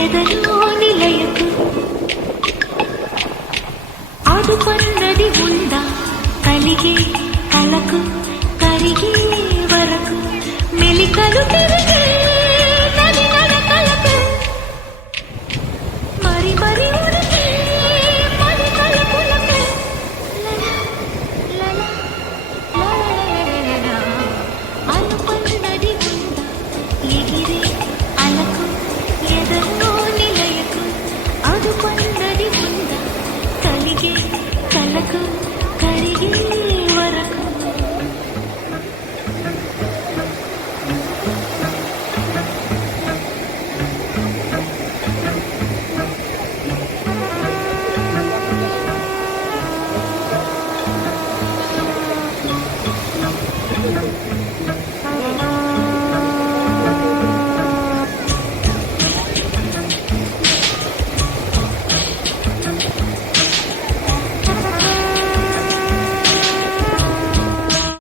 ఎదలో నిలయకు ఆడుపన్నది ఉందా కలిగే కలకు కరిగే వరకు మెలికలు తిరిగే నది నడకలకు మరి మరి ఉరికి మరి కలపులకు అనుపన్నది ఉందా ఎగిరే అలకు ఎదలో నిలయకు ఆడుపన్నది ఉందా కలిగే కలకు కరిగే వరకు